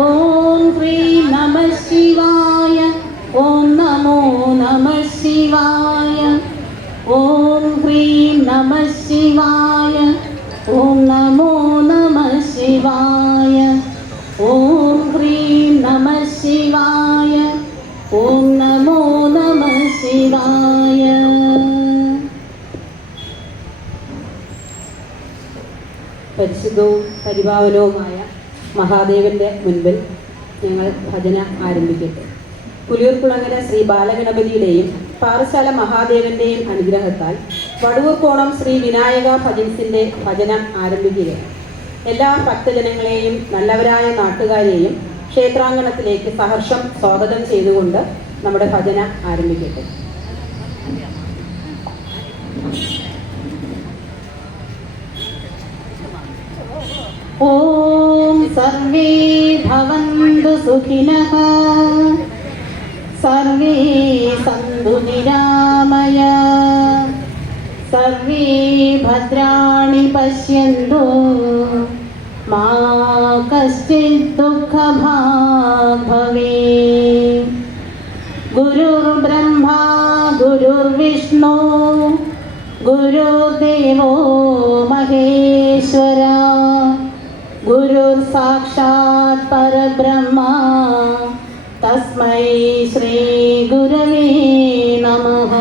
ഓം ഹ്രീം നമഃ ശിവായ. ഓം നമോ നമഃ ശിവായ. ഓം ഹ്രീം നമഃ ശിവായ. ഓം നമോ നമഃ ശിവായ. ഓം ഹ്രീം നമഃ ശിവായ. ഓം നമോ നമഃ ശിവായ. പരിശുദ്ധവും പരിപാവനവുമായ മഹാദേവന്റെ മുൻപിൽ ഞങ്ങൾ ഭജന ആരംഭിക്കട്ടെ. പുലിയൂർക്കുളങ്ങര ശ്രീ ബാലഗണപതിയുടെയും പാറശാല മഹാദേവന്റെയും അനുഗ്രഹത്താൽ വടുവൂർക്കോണം ശ്രീ വിനായക ഭജൻസിന്റെ ഭജനം ആരംഭിക്കുകയാണ്. എല്ലാ ഭക്തജനങ്ങളെയും നല്ലവരായ നാട്ടുകാരെയും ക്ഷേത്രാങ്കണത്തിലേക്ക് സഹർഷം സ്വാഗതം ചെയ്തുകൊണ്ട് നമ്മുടെ ഭജന ആരംഭിക്കട്ടെ. ഓം സർവേ ഭവന്തു സുഖിനഃ സർവേ സന്തു നിരാമയ സർവേ ഭദ്രാണി പശ്യന്തു മാ കശ്ചിത് ദുഃഖഭാഗ് ഭവേത്. ഗുരുർബ്രഹ്മാ ഗുരുർവിഷ്ണു ഗുരുദേവോ മഹേശ്വര ഗുരുർ സാക്ഷാത് പരബ്രഹ്മ തസ്മൈ ശ്രീ ഗുരവേ നമഃ.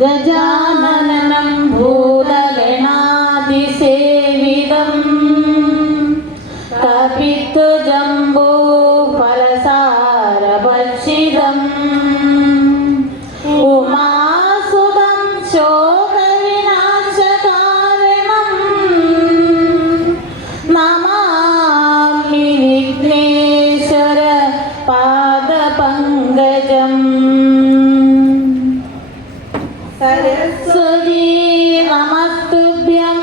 ഗജാനനം ഭൂതഗണാതിസേവിതം കപിത്വജംബോ ഫലസാരഭക്ഷിതം ഉമാസുതം ശോകവിനാശകാരണം നമാമി വിഘ്നേശ്വര പാദപങ്കജം. സരസ്വതീ നമസ്തുഭ്യം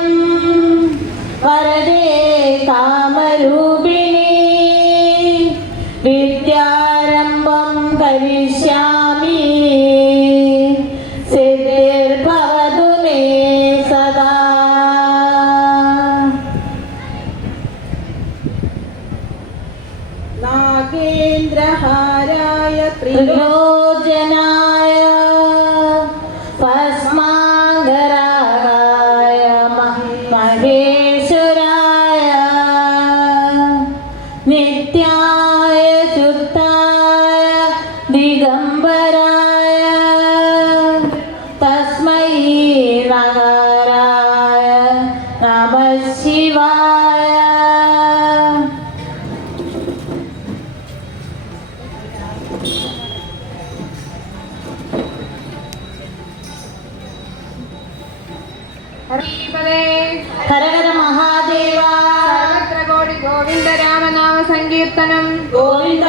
വരദേ കാമരൂപിണി വിദ്യാരംഭം കരിഷ്യാമി സിദ്ധിർഭവതു മേ സദാ. നാഗേന്ദ്രഹാരായ ത്രിലോചനായ ഭസ്മാംഗരാഗായ മഹേശ്വരായ നിത്യായ ശുദ്ധായ ദിഗംബരായ തസ്മൈ നഗരായ നമഃ ശിവായ. ഹര ഹര മഹാദേവ. സർവത്ര കോടി ഗോവിന്ദ രാമനാമ സങ്കീർത്തനം. ഗോവിന്ദ